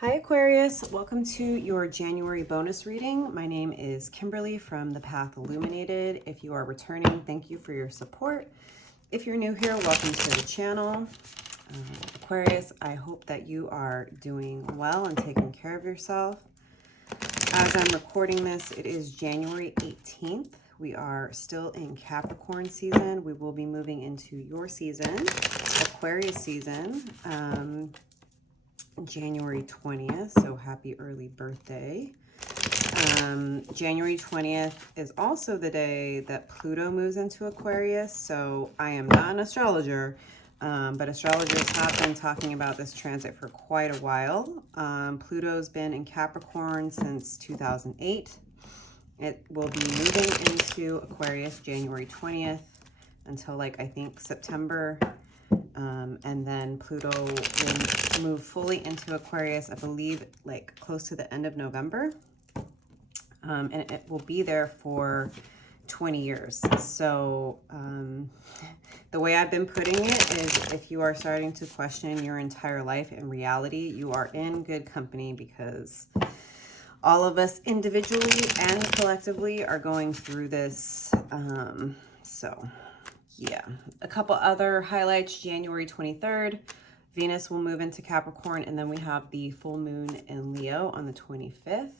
Hi Aquarius, welcome to your January bonus reading. My name is Kimberly from the Path Illuminated. If you are returning, thank you for your support. If you're new here, welcome to the channel. Aquarius, I hope that you are doing well and taking care of yourself. As I'm recording this, it is January 18th. We are still in Capricorn season. We will be moving into your season, Aquarius season. January 20th, so happy early birthday. January 20th is also the day that Pluto moves into Aquarius, so I am not an astrologer, but astrologers have been talking about this transit for quite a while. Pluto's been in Capricorn since 2008. It will be moving into Aquarius January 20th until I think September. And then Pluto will move fully into Aquarius, I believe, close to the end of November. And it will be there for 20 years. So the way I've been putting it is, if you are starting to question your entire life in reality, you are in good company, because all of us individually and collectively are going through this. Yeah, a couple other highlights. January 23rd, Venus will move into Capricorn, and then we have the full moon in Leo on the 25th.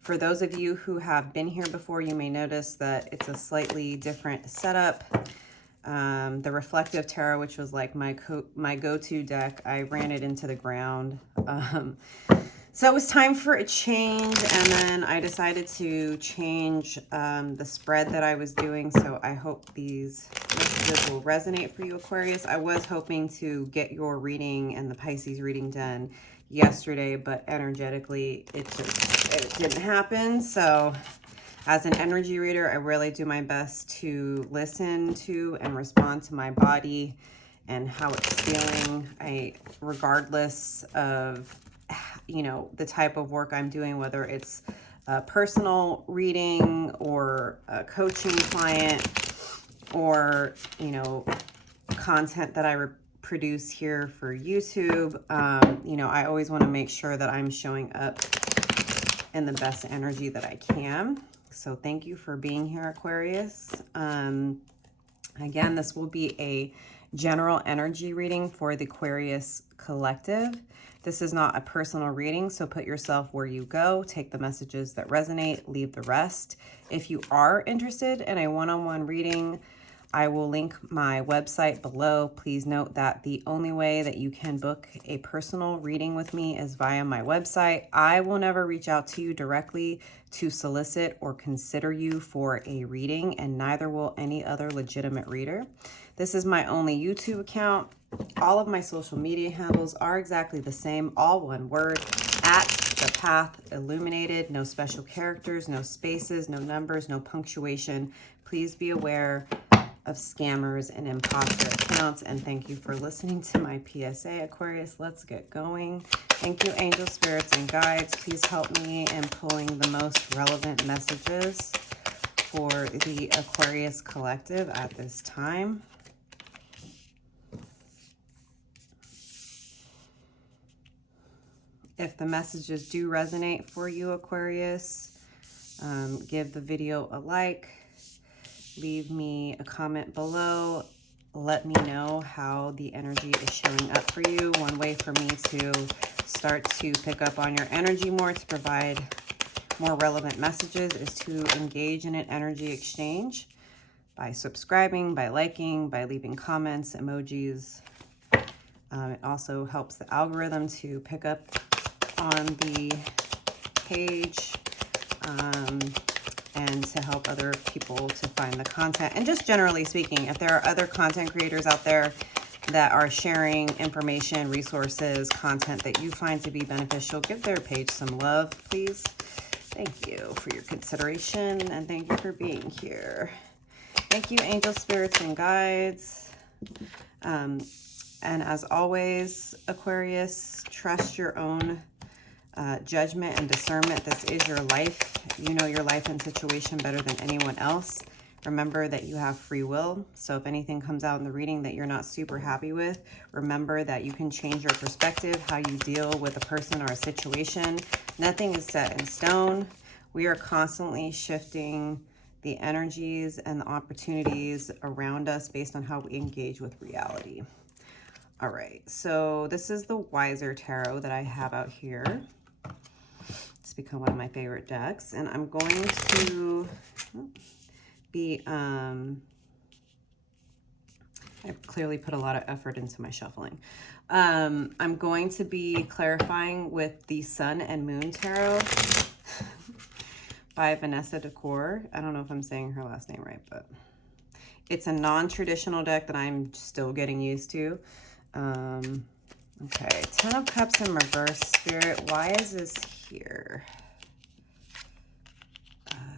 For those of you who have been here before, you may notice that it's a slightly different setup. The Reflective Tarot, which was like my go-to deck, I ran it into the ground. So it was time for a change, and then I decided to change the spread that I was doing. So I hope these messages will resonate for you, Aquarius. I was hoping to get your reading and the Pisces reading done yesterday, but energetically it didn't happen. So as an energy reader, I really do my best to listen to and respond to my body and how it's feeling. Regardless of the type of work I'm doing, whether it's a personal reading or a coaching client, or content that I produce here for YouTube, I always want to make sure that I'm showing up in the best energy that I can. So thank you for being here, Aquarius. Again, this will be a general energy reading for the Aquarius collective. This is not a personal reading, so put yourself where you go. Take the messages that resonate, leave the rest. If you are interested in a one-on-one reading, I will link my website below. Please note that the only way that you can book a personal reading with me is via my website. I will never reach out to you directly to solicit or consider you for a reading, and neither will any other legitimate reader. This is my only YouTube account. All of my social media handles are exactly the same, all one word, at the Path Illuminated. No special characters, no spaces, no numbers, no punctuation. Please be aware of scammers and imposter accounts. And thank you for listening to my PSA, Aquarius. Let's get going. Thank you, angel spirits and guides. Please help me in pulling the most relevant messages for the Aquarius collective at this time. If the messages do resonate for you, Aquarius, give the video a like, leave me a comment below. Let me know how the energy is showing up for you. One way for me to start to pick up on your energy more, to provide more relevant messages, is to engage in an energy exchange by subscribing, by liking, by leaving comments, emojis. It also helps the algorithm to pick up on the page, and to help other people to find the content. And just generally speaking, if there are other content creators out there that are sharing information, resources, content that you find to be beneficial, give their page some love, please. Thank you for your consideration, and thank you for being here. Thank you, angel spirits and guides. And as always, Aquarius, trust your own judgment and discernment. This is your life. You know your life and situation better than anyone else. Remember that you have free will. So if anything comes out in the reading that you're not super happy with, remember that you can change your perspective, how you deal with a person or a situation. Nothing is set in stone. We are constantly shifting the energies and the opportunities around us based on how we engage with reality. All right, so this is the Wiser Tarot that I have out here. It's become one of my favorite decks, and I'm going to be, I've clearly put a lot of effort into my shuffling. I'm going to be clarifying with the Sun and Moon Tarot by Vanessa Decor. I don't know if I'm saying her last name right, but it's a non-traditional deck that I'm still getting used to. Okay, 10 of Cups in reverse, Spirit. Why is this here?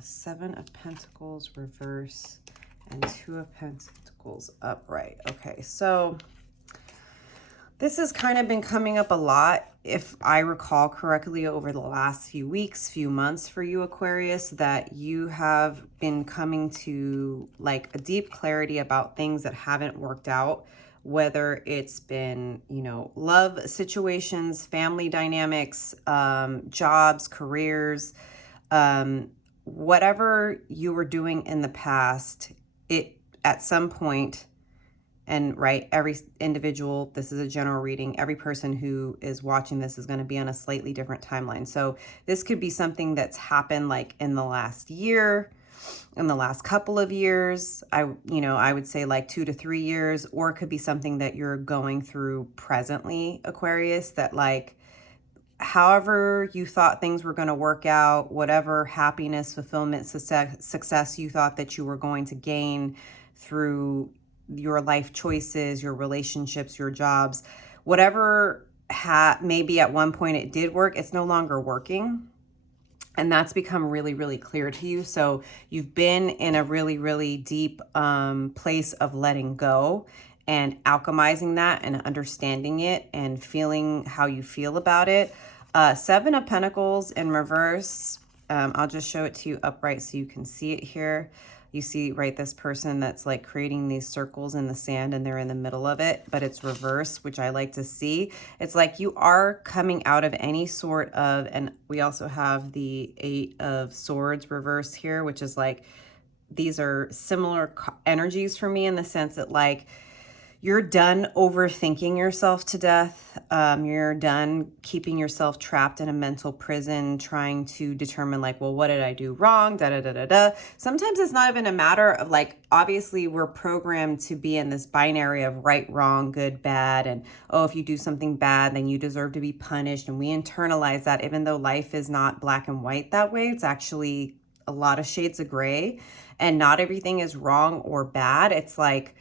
7 of Pentacles reverse and 2 of Pentacles upright. Okay, so this has kind of been coming up a lot, if I recall correctly, over the last few weeks, few months for you, Aquarius, that you have been coming to like a deep clarity about things that haven't worked out, whether it's been, you know, love situations, family dynamics, jobs, careers, whatever you were doing in the past, it at some point, and right, every individual, this is a general reading, every person who is watching this is going to be on a slightly different timeline. So this could be something that's happened like in the last year, in the last couple of years, I would say like 2 to 3 years, or it could be something that you're going through presently, Aquarius, that like, however you thought things were going to work out, whatever happiness, fulfillment, success you thought that you were going to gain through your life choices, your relationships, your jobs, whatever maybe at one point it did work, it's no longer working. And that's become really, really clear to you. So you've been in a really, really deep place of letting go and alchemizing that and understanding it and feeling how you feel about it. 7 of Pentacles in reverse. I'll just show it to you upright so you can see it here. You see, right, this person that's like creating these circles in the sand and they're in the middle of it, but it's reverse, which I like to see. It's like you are coming out of any sort of, and we also have the 8 of Swords reverse here, which is like, these are similar energies for me in the sense that like, you're done overthinking yourself to death. You're done keeping yourself trapped in a mental prison, trying to determine like, well, what did I do wrong? Da, da, da, da, da. Sometimes it's not even a matter of like, obviously we're programmed to be in this binary of right, wrong, good, bad. And, oh, if you do something bad, then you deserve to be punished. And we internalize that, even though life is not black and white that way. It's actually a lot of shades of gray, and not everything is wrong or bad. It's like,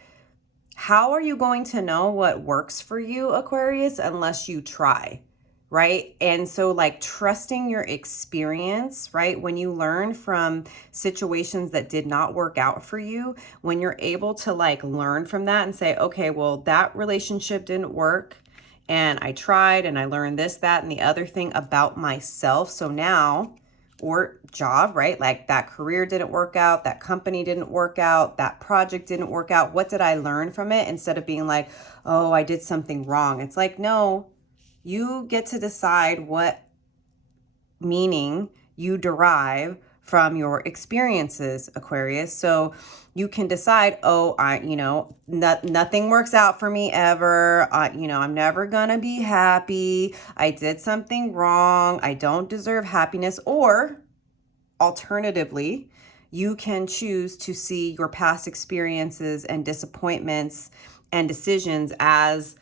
how are you going to know what works for you, Aquarius, unless you try, right? And so like trusting your experience, right? When you learn from situations that did not work out for you, when you're able to like learn from that and say, okay, well, that relationship didn't work and I tried and I learned this, that, and the other thing about myself. So now, or job, right? Like that career didn't work out, that company didn't work out, that project didn't work out. What did I learn from it? Instead of being like, oh, I did something wrong. It's like, no, you get to decide what meaning you derive from your experiences, Aquarius. So you can decide, oh, nothing works out for me ever. I'm never gonna be happy. I did something wrong. I don't deserve happiness. Or alternatively, you can choose to see your past experiences and disappointments and decisions as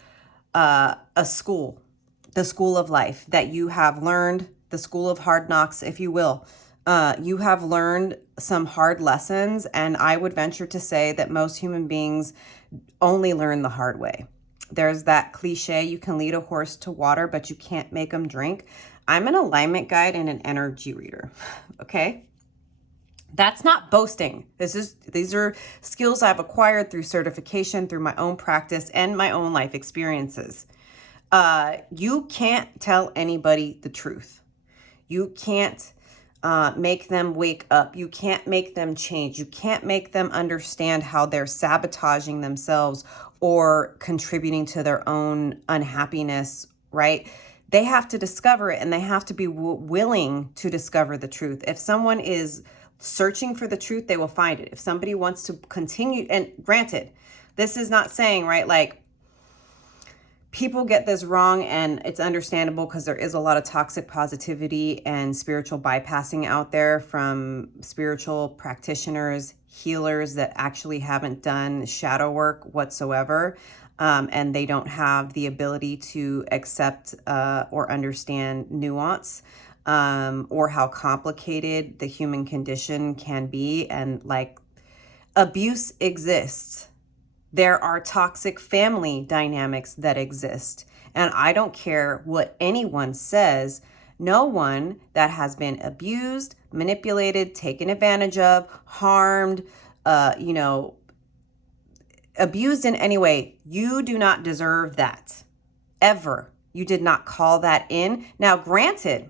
a school, the school of life that you have learned, the school of hard knocks, if you will. You have learned some hard lessons, and I would venture to say that most human beings only learn the hard way. There's that cliche, you can lead a horse to water, but you can't make them drink. I'm an alignment guide and an energy reader, okay? That's not boasting. These are skills I've acquired through certification, through my own practice, and my own life experiences. You can't tell anybody the truth. You can't make them wake up. You can't make them change. You can't make them understand how they're sabotaging themselves or contributing to their own unhappiness, right? They have to discover it, and they have to be willing to discover the truth. If someone is searching for the truth, they will find it. If somebody wants to continue, and granted, this is not saying, right, like, people get this wrong, and it's understandable because there is a lot of toxic positivity and spiritual bypassing out there from spiritual practitioners, healers that actually haven't done shadow work whatsoever. And they don't have the ability to accept or understand nuance or how complicated the human condition can be. And like, abuse exists. There are toxic family dynamics that exist. And I don't care what anyone says. No one that has been abused, manipulated, taken advantage of, harmed, abused in any way, you do not deserve that. Ever. You did not call that in. Now, granted,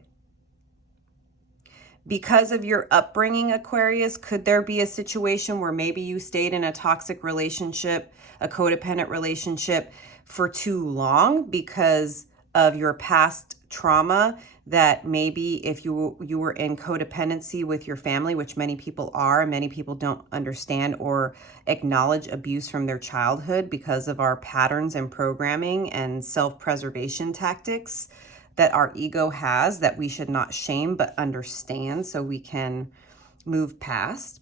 because of your upbringing, Aquarius, could there be a situation where maybe you stayed in a toxic relationship, a codependent relationship for too long because of your past trauma, that maybe if you were in codependency with your family, which many people are, many people don't understand or acknowledge abuse from their childhood because of our patterns and programming and self-preservation tactics that our ego has, that we should not shame but understand so we can move past.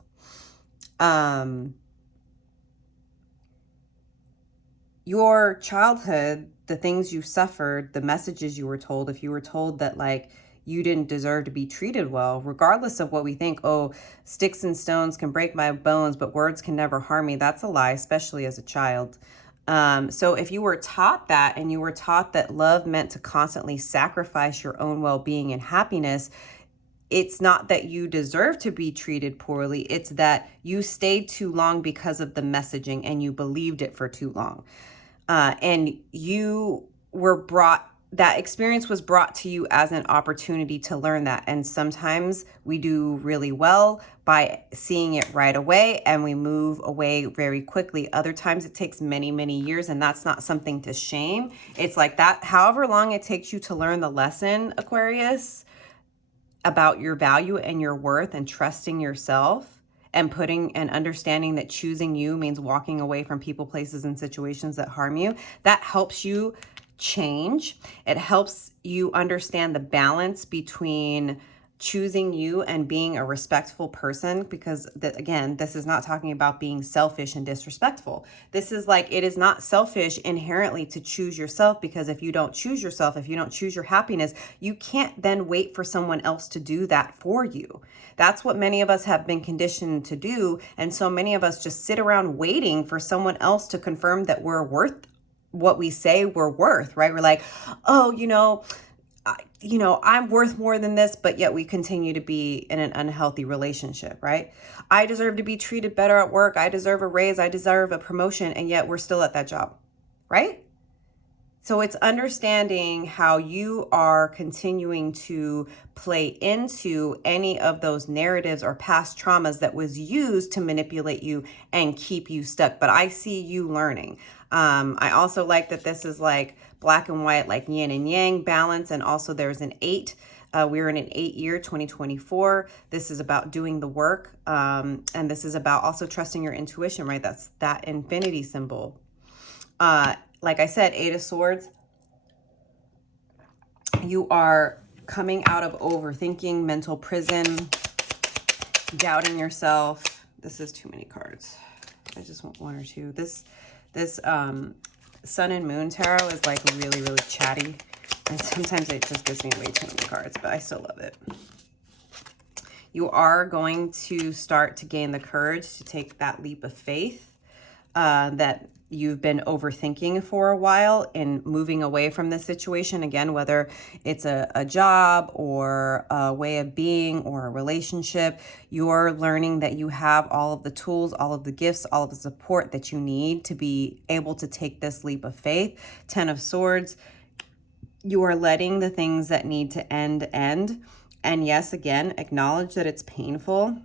Your childhood, the things you suffered, the messages you were told, if you were told that like you didn't deserve to be treated well, regardless of what we think, oh, sticks and stones can break my bones, but words can never harm me. That's a lie, especially as a child. So if you were taught that, and you were taught that love meant to constantly sacrifice your own well-being and happiness, it's not that you deserve to be treated poorly. It's that you stayed too long because of the messaging and you believed it for too long. And you were brought, that experience was brought to you as an opportunity to learn that. And sometimes we do really well by seeing it right away and we move away very quickly. Other times it takes many, many years, and that's not something to shame. It's like that, however long it takes you to learn the lesson, Aquarius, about your value and your worth and trusting yourself and putting and understanding that choosing you means walking away from people, places, and situations that harm you. That helps you change. It helps you understand the balance between choosing you and being a respectful person, because again, this is not talking about being selfish and disrespectful. This is like, it is not selfish inherently to choose yourself, because if you don't choose yourself, if you don't choose your happiness, you can't then wait for someone else to do that for you. That's what many of us have been conditioned to do. And so many of us just sit around waiting for someone else to confirm that we're worth what we say we're worth, right? We're like, oh, I'm worth more than this, but yet we continue to be in an unhealthy relationship, right? I deserve to be treated better at work. I deserve a raise. I deserve a promotion. And yet we're still at that job, right? So it's understanding how you are continuing to play into any of those narratives or past traumas that was used to manipulate you and keep you stuck. But I see you learning. I also like that this is like black and white, like yin and yang balance. And also there's an 8. We're in an 8 year, 2024. This is about doing the work. And this is about also trusting your intuition, right? That's that infinity symbol. Like I said, 8 of Swords. You are coming out of overthinking, mental prison, doubting yourself. This is too many cards. I just want 1 or 2. This Sun and Moon Tarot is like really, really chatty. And sometimes it just gives me way too many cards, but I still love it. You are going to start to gain the courage to take that leap of faith that you've been overthinking for a while and moving away from this situation. Again, whether it's a job or a way of being or a relationship, you're learning that you have all of the tools, all of the gifts, all of the support that you need to be able to take this leap of faith. 10 of Swords, you are letting the things that need to end. And yes, again, acknowledge that it's painful.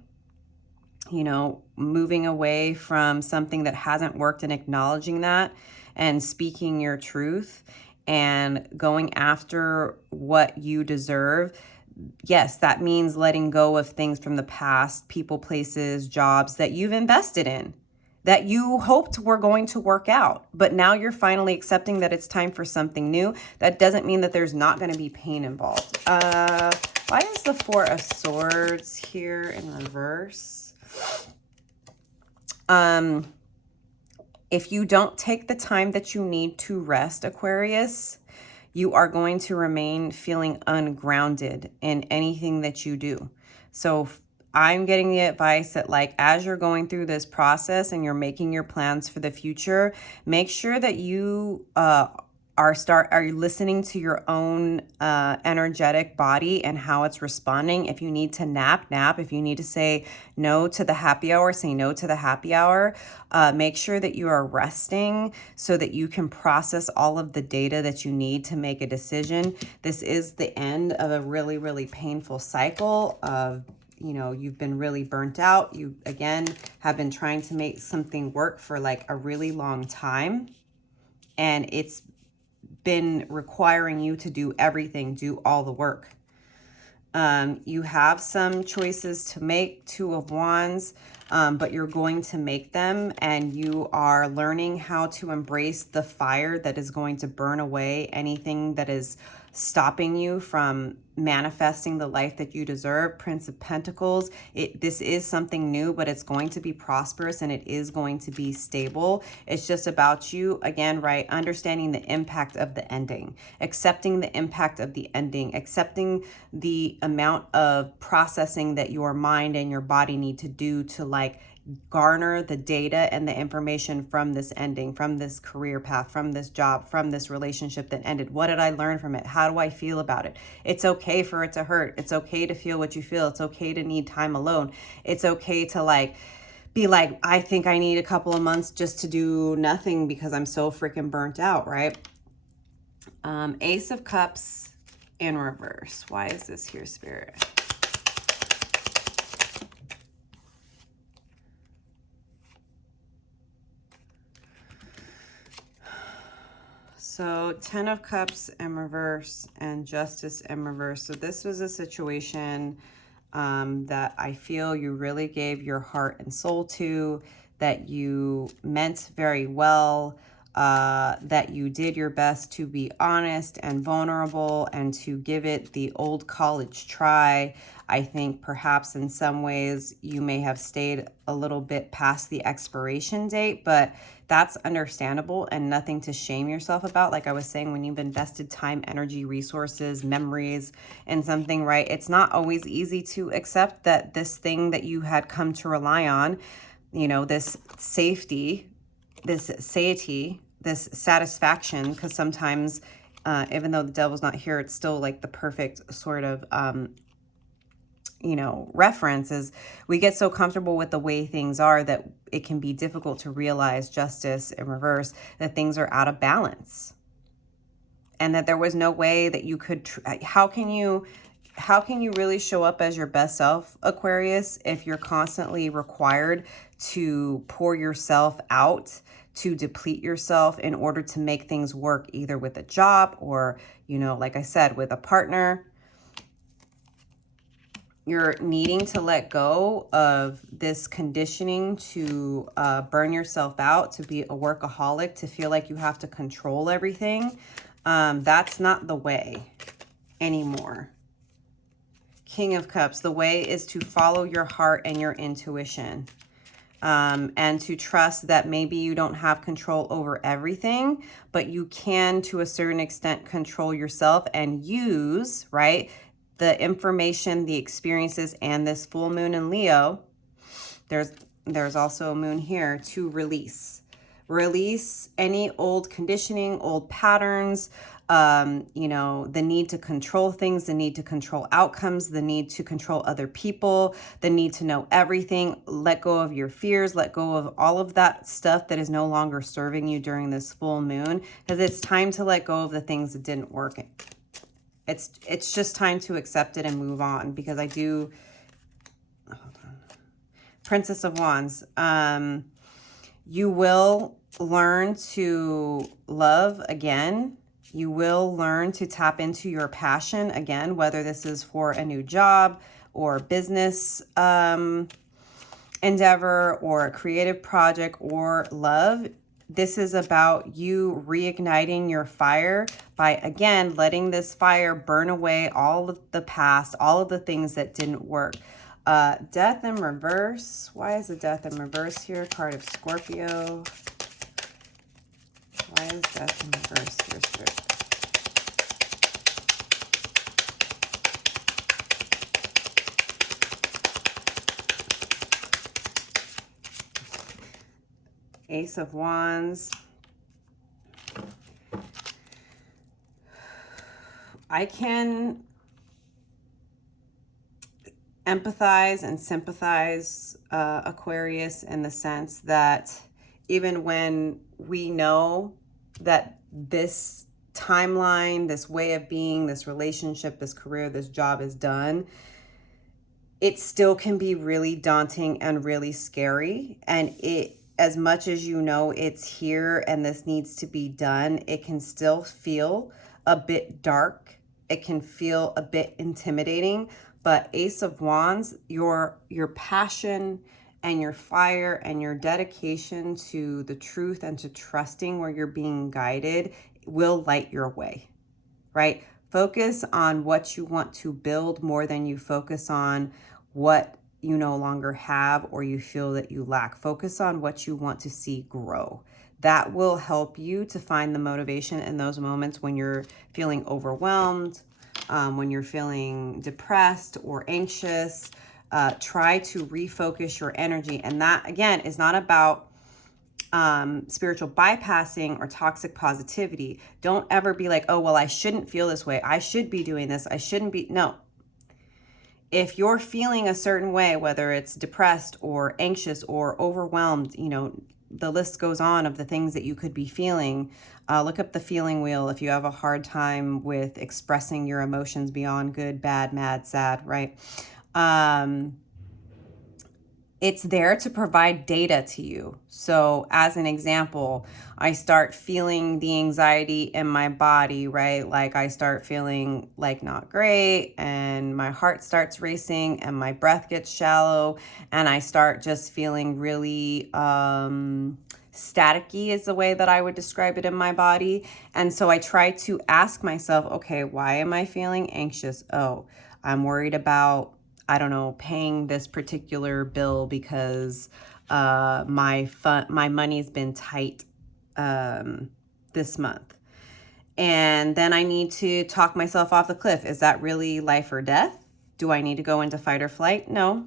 You know, moving away from something that hasn't worked and acknowledging that and speaking your truth and going after what you deserve. Yes, that means letting go of things from the past, people, places, jobs that you've invested in, that you hoped were going to work out. But now you're finally accepting that it's time for something new. That doesn't mean that there's not going to be pain involved. Why is the Four of Swords here in reverse? If you don't take the time that you need to rest, Aquarius, you are going to remain feeling ungrounded in anything that you do. So I'm getting the advice that, like, as you're going through this process and you're making your plans for the future, make sure that you are listening to your own energetic body and how it's responding. If you need to nap. If you need to say no to the happy hour, say no to the happy hour. Make sure that you are resting so that you can process all of the data that you need to make a decision. This is the end of a really, really painful cycle of, you know, you've been really burnt out. You, again, have been trying to make something work for like a really long time. And it's been requiring you to do everything, do all the work. You have some choices to make, Two of Wands, but you're going to make them, and you are learning how to embrace the fire that is going to burn away anything that is stopping you from manifesting the life that you deserve. Prince of Pentacles, this is something new, but it's going to be prosperous and it is going to be stable. It's just about you, again, right? Understanding the impact of the ending, accepting the impact of the ending, accepting the amount of processing that your mind and your body need to do to like garner the data and the information from this ending, from this career path, from this job, from this relationship that ended. What did I learn from it? How do I feel about it? It's okay for it to hurt. It's okay to feel what you feel. It's okay to need time alone. It's okay to like be like, I think I need a couple of months just to do nothing because I'm so freaking burnt out, right? Ace of Cups in reverse. Why is this here, Spirit? So 10 of Cups in reverse and Justice in reverse. So this was a situation that I feel you really gave your heart and soul to, that you meant very well, that you did your best to be honest and vulnerable and to give it the old college try. I think perhaps in some ways you may have stayed a little bit past the expiration date, but that's understandable and nothing to shame yourself about. Like I was saying, when you've invested time, energy, resources, memories in something, right? It's not always easy to accept that this thing that you had come to rely on, you know, this safety, this satiety, this satisfaction, because sometimes even though the devil's not here, it's still like the perfect sort of you know, reference is we get so comfortable with the way things are that it can be difficult to realize, Justice in reverse, that things are out of balance and that there was no way that you could how can you really show up as your best self, Aquarius, if you're constantly required to pour yourself out, to deplete yourself in order to make things work, either with a job or, you know, like I said, with a partner? You're needing to let go of this conditioning to burn yourself out, to be a workaholic, to feel like you have to control everything. That's not the way anymore. King of Cups, the way is to follow your heart and your intuition, and to trust that maybe you don't have control over everything, but you can, to a certain extent, control yourself and use, right, the information, the experiences, and this full moon in Leo, there's also a moon here, to release any old conditioning, old patterns, you know, the need to control things, the need to control outcomes, the need to control other people, the need to know everything. Let go of your fears, let go of all of that stuff that is no longer serving you during this full moon, because it's time to let go of the things that didn't work. It's just time to accept it and move on, because I do, hold on. Princess of Wands. You will learn to love again. You will learn to tap into your passion again, whether this is for a new job or business endeavor or a creative project or love. This is about you reigniting your fire by, again, letting this fire burn away all of the past, all of the things that didn't work. Death in reverse. Why is the death in reverse here? Card of Scorpio. Why is death in reverse here, Spirit? Ace of Wands. I can empathize and sympathize, Aquarius, in the sense that even when we know that this timeline, this way of being, this relationship, this career, this job is done, it still can be really daunting and really scary. And it, as much as you know it's here and this needs to be done, it can still feel a bit dark. It can feel a bit intimidating. But Ace of Wands, your passion and your fire and your dedication to the truth and to trusting where you're being guided will light your way, right? Focus on what you want to build more than you focus on what you no longer have or you feel that you lack. Focus on what you want to see grow. That will help you to find the motivation in those moments when you're feeling overwhelmed, when you're feeling depressed or anxious. Try to refocus your energy. And that, again, is not about spiritual bypassing or toxic positivity. Don't ever be like, oh, well, I shouldn't feel this way. I should be doing this. I shouldn't be. No. If you're feeling a certain way, whether it's depressed or anxious or overwhelmed, you know, the list goes on of the things that you could be feeling. Look up the feeling wheel if you have a hard time with expressing your emotions beyond good, bad, mad, sad, right? It's there to provide data to you. So as an example, I start feeling the anxiety in my body, right? Like I start feeling like not great and my heart starts racing and my breath gets shallow and I start just feeling really staticky is the way that I would describe it in my body. And so I try to ask myself, okay, why am I feeling anxious? Oh, I'm worried about, I don't know, paying this particular bill because my money's been tight this month. And then I need to talk myself off the cliff. Is that really life or death? Do I need to go into fight or flight? No.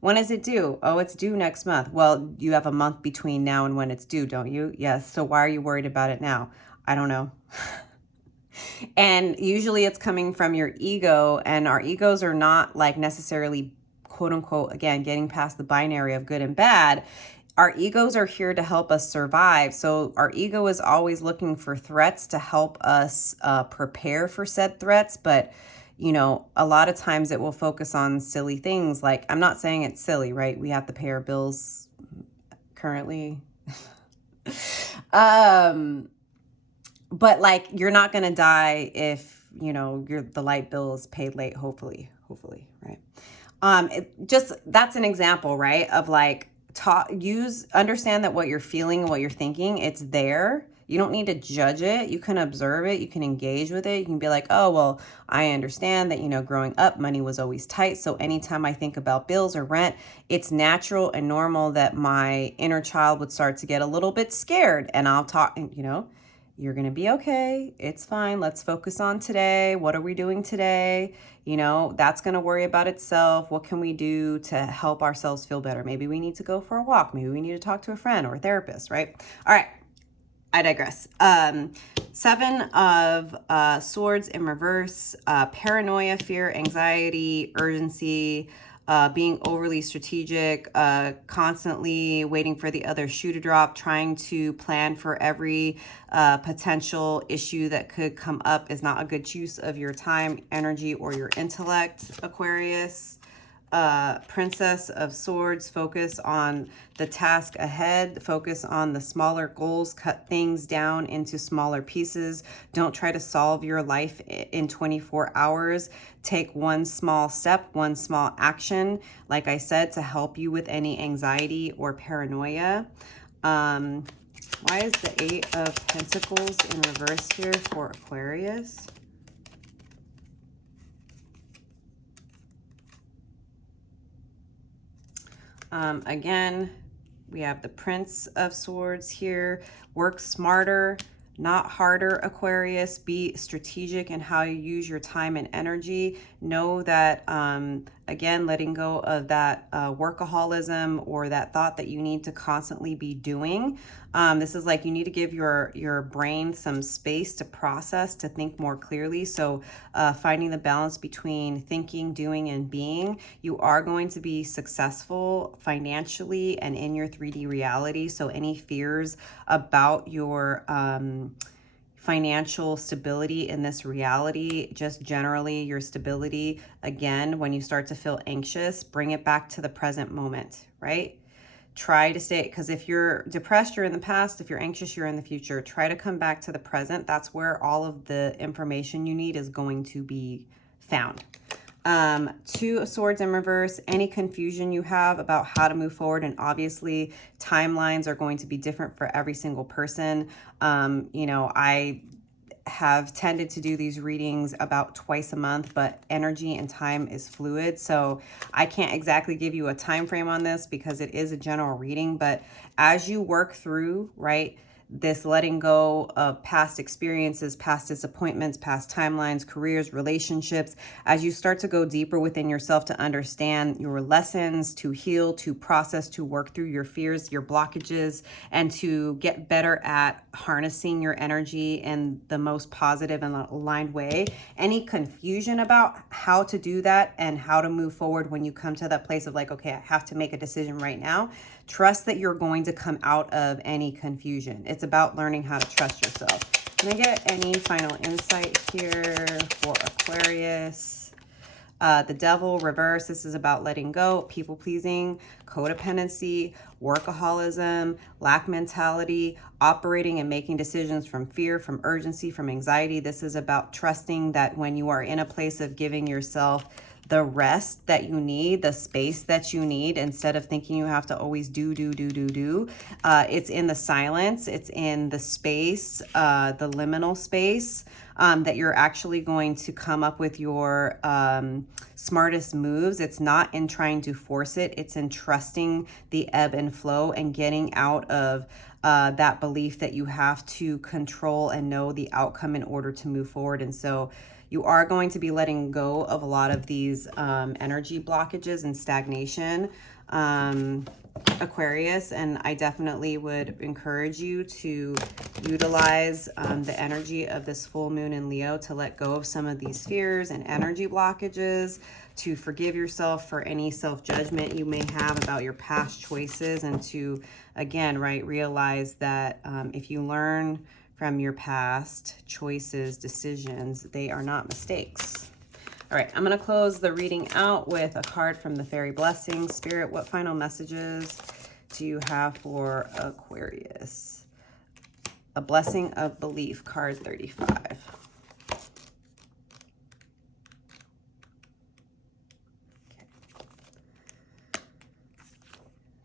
When is it due? Oh, it's due next month. Well, you have a month between now and when it's due, don't you? Yes. So why are you worried about it now? I don't know. And usually it's coming from your ego, and our egos are not like necessarily, quote unquote, again, getting past the binary of good and bad. Our egos are here to help us survive. So our ego is always looking for threats to help us prepare for said threats. But, you know, a lot of times it will focus on silly things. Like, I'm not saying it's silly, right? We have to pay our bills currently. But like, you're not going to die if, you know, the light bill is paid late, hopefully, right? That's an example, right? Of like, understand that what you're feeling and what you're thinking, it's there. You don't need to judge it. You can observe it. You can engage with it. You can be like, oh, well, I understand that, you know, growing up, money was always tight. So anytime I think about bills or rent, it's natural and normal that my inner child would start to get a little bit scared. And I'll talk, you know, you're going to be okay. It's fine. Let's focus on today. What are we doing today? You know, that's going to worry about itself. What can we do to help ourselves feel better? Maybe we need to go for a walk. Maybe we need to talk to a friend or a therapist, right? All right. I digress. 7 of Swords in reverse, paranoia, fear, anxiety, urgency, being overly strategic, constantly waiting for the other shoe to drop, trying to plan for every potential issue that could come up is not a good use of your time, energy, or your intellect, Aquarius. Princess of Swords, focus on the task ahead, focus on the smaller goals, cut things down into smaller pieces. Don't try to solve your life in 24 hours. Take one small step, one small action, like I said, to help you with any anxiety or paranoia. Why is the Eight of Pentacles in reverse here for Aquarius? Again, we have the Prince of Swords here. Work smarter, not harder, Aquarius. Be strategic in how you use your time and energy. Know that, again, letting go of that workaholism or that thought that you need to constantly be doing. This is like you need to give your brain some space to process, to think more clearly. So finding the balance between thinking, doing, and being. You are going to be successful financially and in your 3D reality. So any fears about your financial stability in this reality, just generally your stability, again, when you start to feel anxious, bring it back to the present moment, right? Try to stay, because if you're depressed, you're in the past. If you're anxious, you're in the future. Try to come back to the present. That's where all of the information you need is going to be found. Two of Swords in reverse, any confusion you have about how to move forward, and obviously timelines are going to be different for every single person. You know, I have tended to do these readings about twice a month, but energy and time is fluid. So I can't exactly give you a time frame on this because it is a general reading, but as you work through, right, this letting go of past experiences, past disappointments, past timelines, careers, relationships, as you start to go deeper within yourself to understand your lessons, to heal, to process, to work through your fears, your blockages, and to get better at harnessing your energy in the most positive and aligned way. Any confusion about how to do that and how to move forward when you come to that place of like, okay, I have to make a decision right now, trust that you're going to come out of any confusion. It's about learning how to trust yourself. Can I get any final insight here for Aquarius? The Devil, reverse. This is about letting go, people pleasing, codependency, workaholism, lack mentality, operating and making decisions from fear, from urgency, from anxiety. This is about trusting that when you are in a place of giving yourself the rest that you need, the space that you need, instead of thinking you have to always do. It's in the silence, it's in the space, the liminal space, that you're actually going to come up with your smartest moves. It's not in trying to force it, it's in trusting the ebb and flow and getting out of that belief that you have to control and know the outcome in order to move forward. And so you are going to be letting go of a lot of these energy blockages and stagnation, Aquarius, and I definitely would encourage you to utilize the energy of this full moon in Leo to let go of some of these fears and energy blockages, to forgive yourself for any self-judgment you may have about your past choices, and to, again, right, realize that if you learn from your past choices, decisions, they are not mistakes. All right, I'm going to close the reading out with a card from the Fairy Blessing. Spirit, what final messages do you have for Aquarius? A Blessing of Belief, card 35.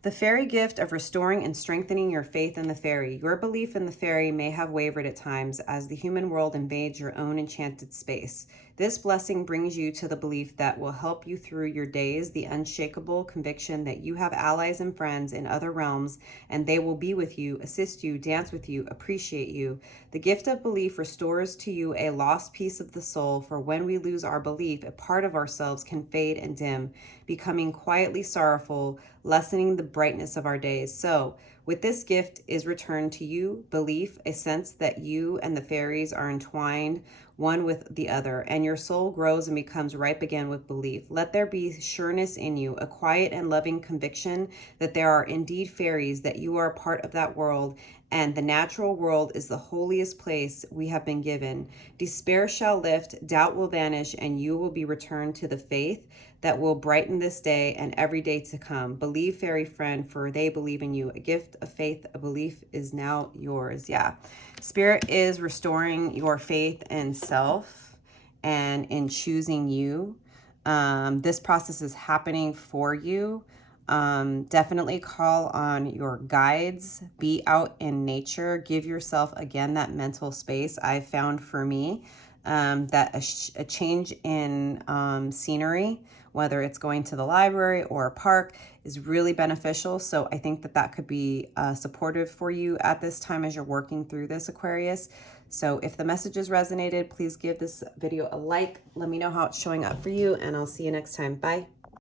The fairy gift of restoring and strengthening your faith in the fairy. Your belief in the fairy may have wavered at times as the human world invades your own enchanted space. This blessing brings you to the belief that will help you through your days, the unshakable conviction that you have allies and friends in other realms, and they will be with you, assist you, dance with you, appreciate you. The gift of belief restores to you a lost piece of the soul, for when we lose our belief, a part of ourselves can fade and dim, becoming quietly sorrowful, lessening the brightness of our days. So, With this gift is returned to you belief, a sense that you and the fairies are entwined one with the other, and your soul grows and becomes ripe again with belief. Let there be sureness in you, a quiet and loving conviction that there are indeed fairies, that you are a part of that world, and the natural world is the holiest place we have been given. Despair shall lift, doubt will vanish, and you will be returned to the faith that will brighten this day and every day to come. Believe, fairy friend, for they believe in you. A gift of faith, a belief is now yours. Yeah. Spirit is restoring your faith in self and in choosing you. This process is happening for you. Definitely call on your guides. Be out in nature. Give yourself, again, that mental space. I found for me that a change in scenery, whether it's going to the library or a park, is really beneficial. So I think that that could be supportive for you at this time as you're working through this, Aquarius. So if the messages resonated, please give this video a like. Let me know how it's showing up for you, and I'll see you next time. Bye.